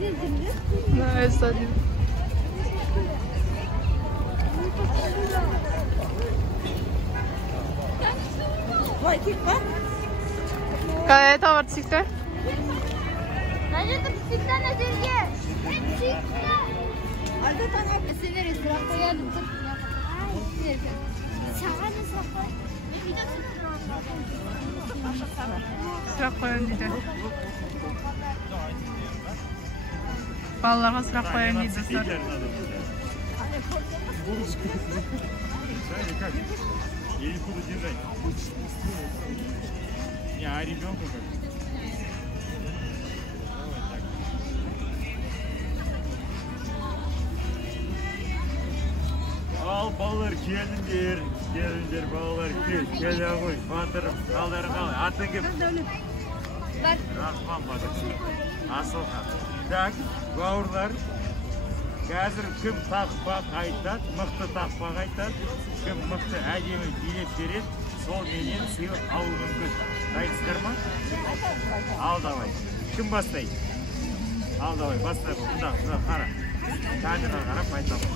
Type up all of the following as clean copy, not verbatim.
Evet, sadece. Kayak tawar çıktı. Bence de bisikletten ötürge. Alda tanap. Seni restoran koyalım. Sırak koyun dedi. Ballara sırak koyun dedi. Я ребенку как? Al ballar gelinler ballar gel koy batırıp kaldarım kal atın gibi. Rahman badır. Asıl tak bavurlar. Қазір кім тақпақ айтады, мықты тақпақ айтады, кім мықты әдемі билет береді, сол менен сыйлық алу мүмкін. Дайынсыздар ма? Ал давай. Кім бастайды? Ал давай, бастай бұл. Мұнда қара. Камераға қарап айтамын.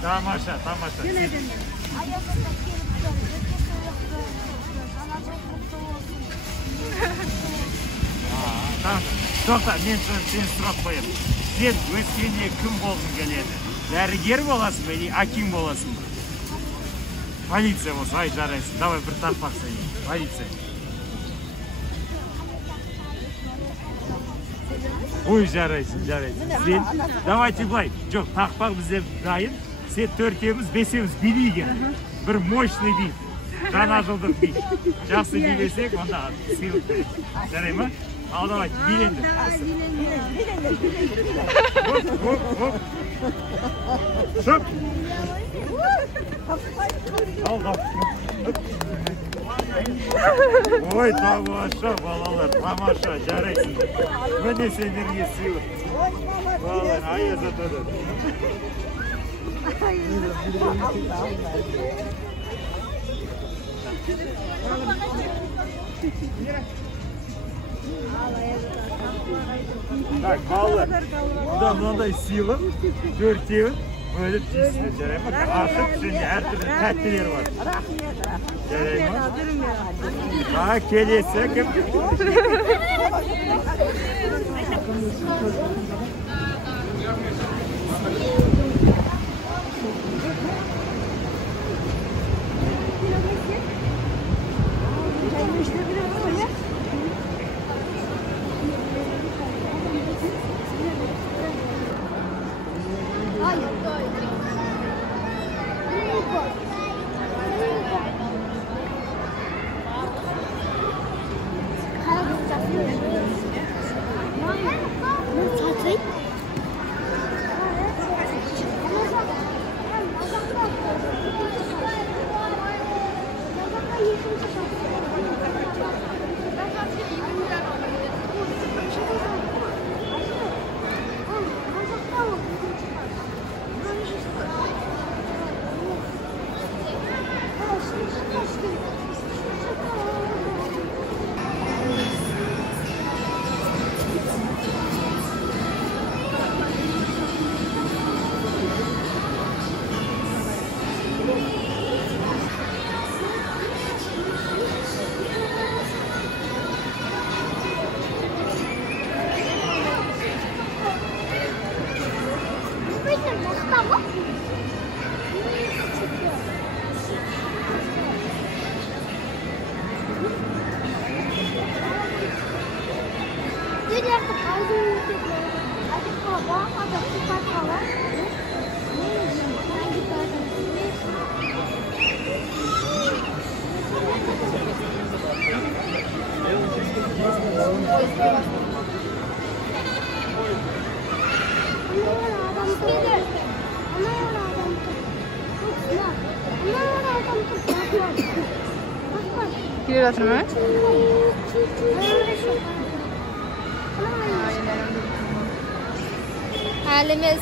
Тамаша, тамаша. Тоқта, мен сен сұрақ қоямын. Сен өткенде кім болғың келеді? Дәрігер боласың ба, аким боласың ба? Полиция болса, ай жарайсың. Давай бір тақпақ sayın. Полиция. Ой, жарайсың. Сен, давайте былай. Жоқ, тақпақ бізде дайын. Сен төртеміз, бесеміз билейген. Bir мощный би. Жаңа жылдық би. Жақсы билесек, онда сыйлық береді. Жарай ма? Ал давай, биленді. Хоп. Шоп. Ал, ой, тамаша, балалар, тамаша, жарайсың. Міне сендерге сыйлық. Балалар, аяз атады. Так, балалар, бұда мынандай сыйлық, төртеуін бөліп жейсіздер, жарай ма? Ашық және әртүрлі тәттілер бар. Жарай ма? Келесі кім? Giriyorlar mı? Halimiz.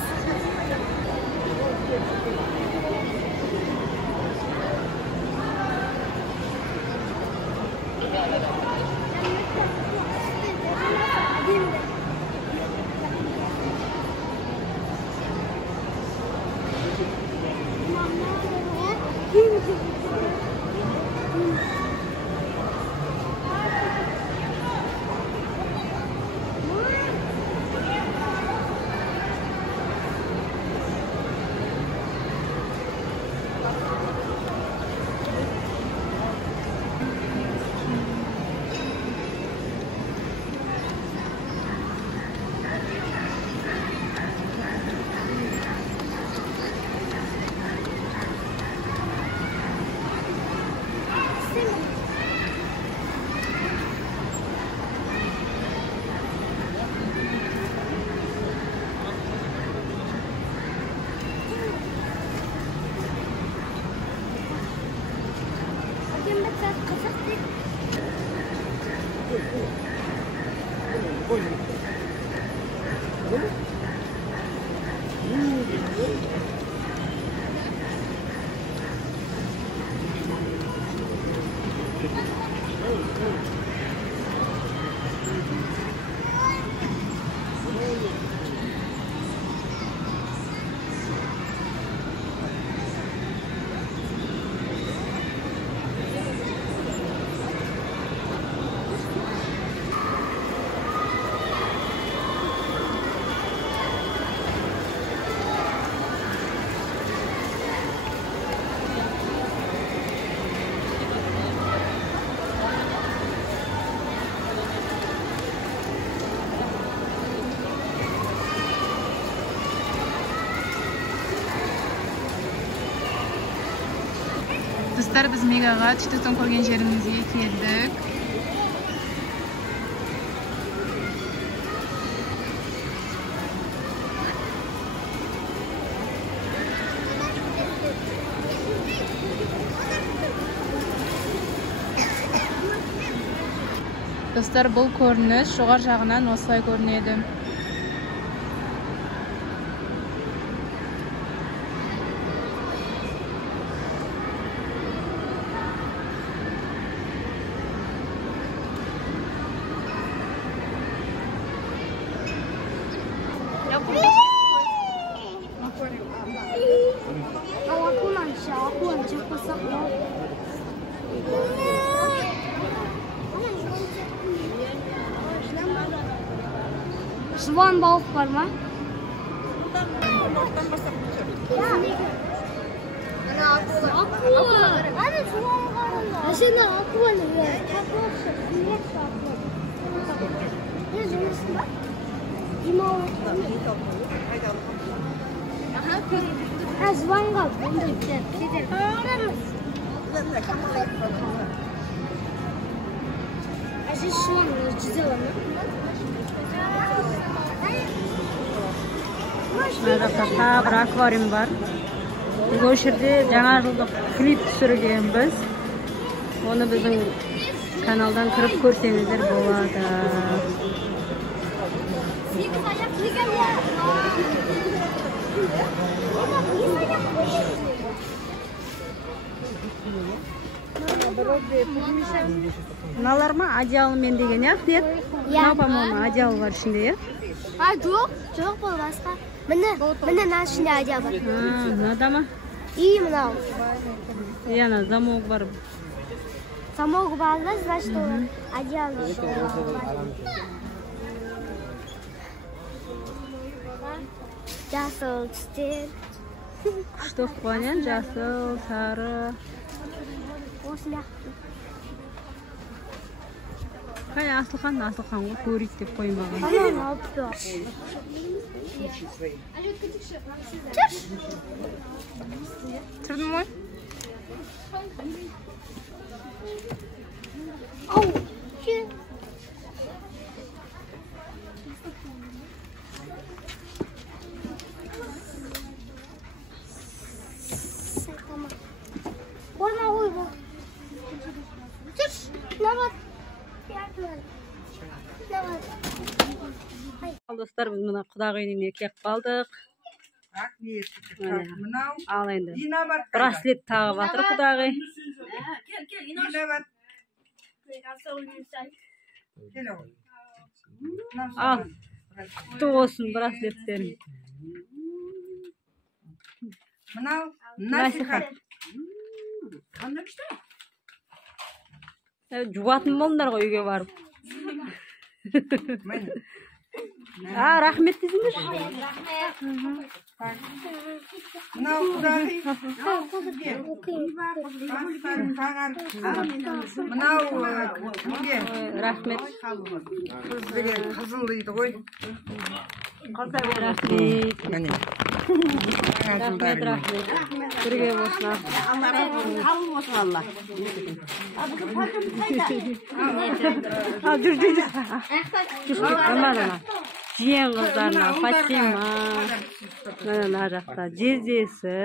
Dostlar, biz Megaga TikTok'tan ko'rgan yerimizga keldik. Dostlar, bu ko'rinish yuqori jag'idan osloy ko'rinadi. Şuan balık var mı? Akua. Hani şuan var mı? Aslında akua ne? Ne zaman? Limon. Ha, şuan var. Bunu da Aziz şuan çiziyor mu? Merhaba, bir akvaryum var. Bu yerde жаңа жылдық klip түсіргенбіз. Оны біздің kanaldan kırıp көрсеңіздер болады. Мыналар ма одеялымен деген, ya? Мынау, по-моему, одеяло бар ішінде, ya? Жоқ бұл басқа. Міне мына ішінде одеяло бар. Мынада ма? И мынау. И ана замок бар. Замок бар, значит, одеяло. Жасыл түстер. Күшті қуанен, жасыл, сары. Осында. Қай Асылхан ғой, көрейік деп қоймаған. Ананы алып тұр. Тұрдың ғой? Ау, ке. Орна ой бұл. Түш, не бар? Dostlar, biz mına Құдағи үйіне келіп қалдық. Ал енді браслет тағып жатыр Құдағи. Ал, құтты болсын браслеттерің. Насихат. Жуатын болыңдар ғой үйге барып. Рахмет десіңдер. Мынау Құдағи. Мынау кімге? Рахмет. Қыз деген қызыл дейді ғой. Рахмет. Рахмет. Бірге болсын. Қабыл болсын Алла. Жүр. Ана. Жиен қыздарына Фатима. Мына жақта жездесі.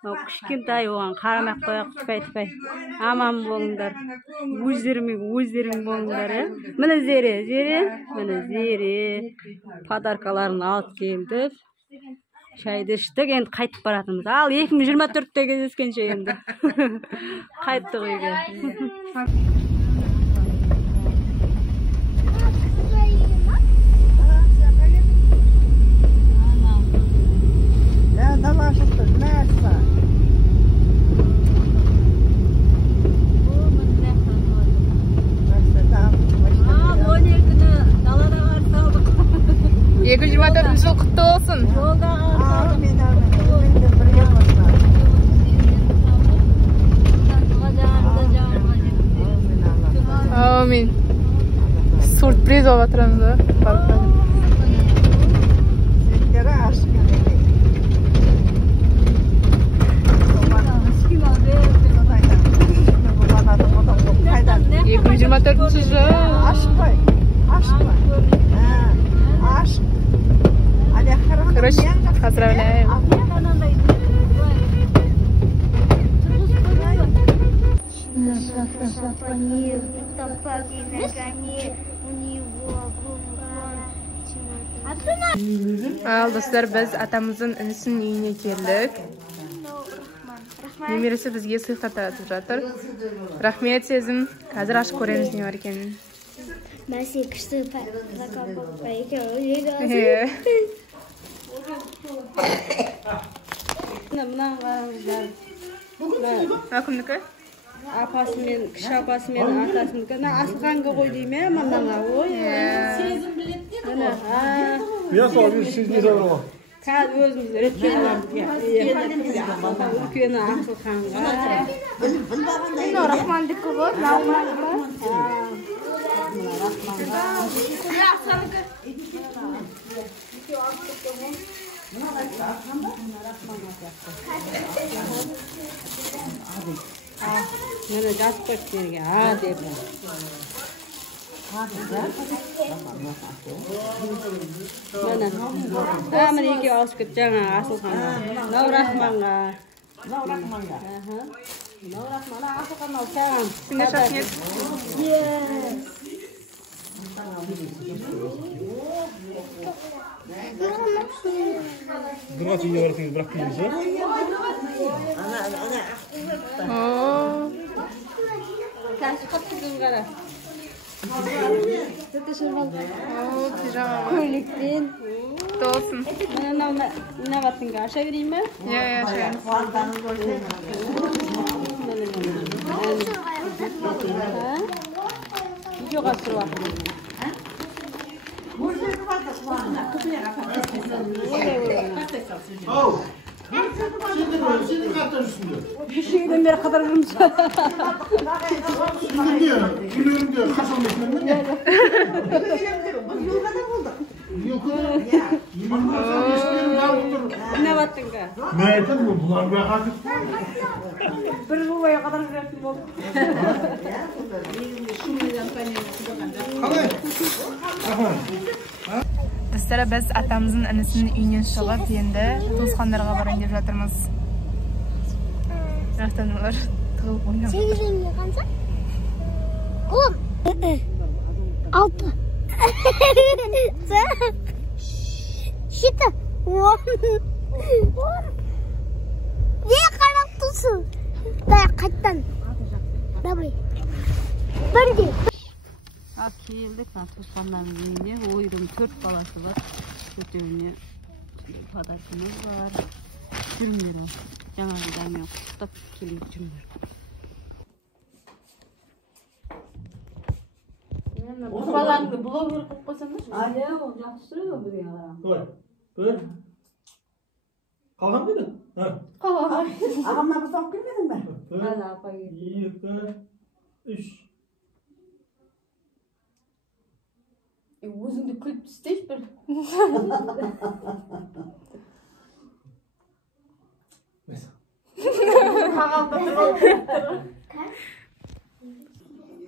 Кішкентай оған қарамақ қояқ тіпай. Аман болыңдар. Өздерің болыңдар. Міне Зере. Міне Зере. Подаркаларын алып келді. Шайды іштік, енді қайтып баратымыз. Ал 2024-те кездескенше енді. Қайттық үйге. Жыл құтты болсын. Amin. Sürpriz olub atırımızda. Короче, поздравляем. Al dostlar, biz atamızın inісinin үйіне келдік. Немересі бізге сыйға таратып жатыр. Рахмет сезім. Қазір ашып көреміз не бар екенін. Мәсе күшті закапқа екен. Кімдікі? Апасымен, кіші апасымен атасыныкі. Асылғанға қой дейме, маңнаңа. Ой, сезім білетті ғой. Я сауыз сіз не жағыма? Қазір өзіміз реткен аламыз. Үлкені Асылханға. Рахмандікі ғой, Рахман. Mene жазып қойып берге, деп. Міне екеуі алысып кетті жаңа Асылханға. Наурахманға. Наурахманға, Асылхан алып саған. Сіне шахмет. Дұрға чейін барасыңыз, бірақ кейміз, Қазір қаттығын қара. Көйлектен. Dolsun. Ne battın ki? Aşağı vereyim mi? Ya aşağı. Yok asır var. Senin kartın üstünde. Bir şeyden beri kadar kırmış. Sizin diyor, gülüyorum diyor, kaşan beklemem ne? Ne battın ki? Ne ettin bu? Bunlar bir akıt. Bir ruvaya kadar verdim oldu. Dostlar, biz atamızın anasının үйінен шығып, енді туысқандарға барайын деп жатырмыз. Жақтан олар тығылып ойнап. 8-іңе қанша? 10. 6. 7. 10. Не қарап тұрсың? Қайттан. Давай. Бірде. Al keldik, tuğsanların uyuyla. Oydum 4 balası var. Ötüğüne padarkımız var. Cürmür o. Жаңа жылдармен құттықтап келіп жүрмір. Балаңды блогер қылып қойсаңдаршы. Иә, ол жақсы жүреді ол бірге қарам. Қой, бір. Қалған беді? Қалған. Ағамна бір соғып келмедің бе? Бір, 2, 3. Өзіңді күліп істейш бір.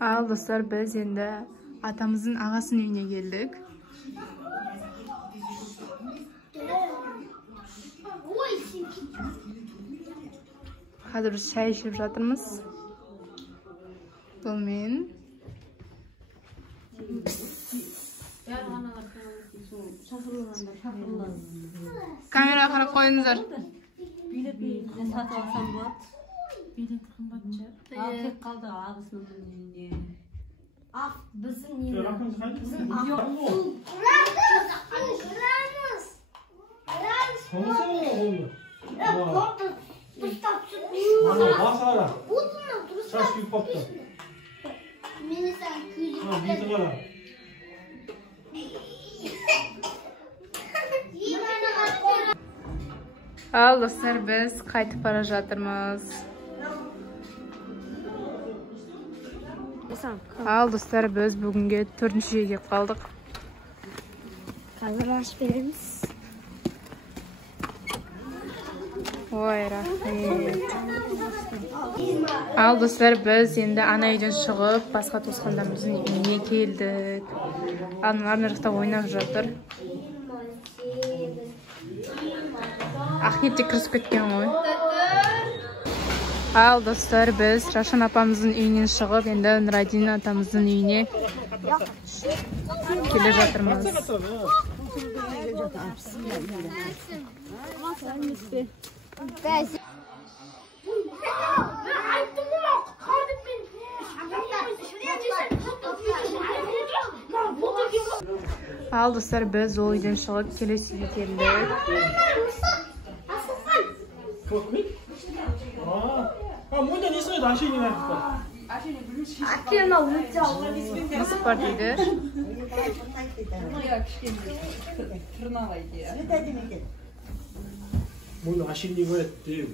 Al dostlar, biz енді atamızın ağasının үйіне geldik. Hazır biz çay içip жатырмыз. Бұл мен. Kamera қарап қойыңыздар. Biletini satып alsam болады. Билет қымбатша. Ал кеп қалды ағысының үйіне. Af bizim yine. Rakınız hangi? Konuşsana oğlum. Ana basara. Şaş gibi koptu. Ha bizi kara. Ал достар, біз қайтып бара жатырмыз. Ал достар, біз бүгінге 4-ші жерге қалдық. Қазір аш береміз. Ой, рахмет. Ал достар, біз енді ана үйден шығып, басқа туысқандарымыздың үйіне келдік. Аналар мына жақта ойнап жатыр. Ахмет те кірісіп кеткен ғой. Ал достар, біз Рашан апамыздың үйінен шығып, енді Нұрадин атамыздың үйіне келе жатырмыз. Ал достар, біз ол үйден шығып келесі үйге келдік. 뭐냐 있어요 아시니까. Akşama uyuyacağım. Мысық бар дейді. 뭐냐 아시니까 돼요.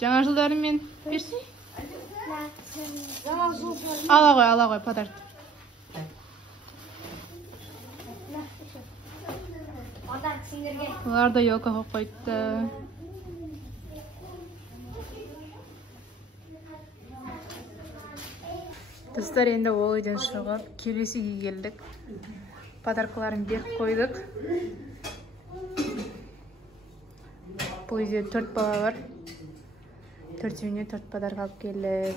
Жаңа жылдарымен берсей? Ала қой, подарок. Олар да елкаға қойды. Достар, енді ол үйден шығып, келесі үйге келдік. Подаркаларын беріп қойдық. Бұл үйде 4 бала бар. 4-еуіне 4 подарок алып келдік.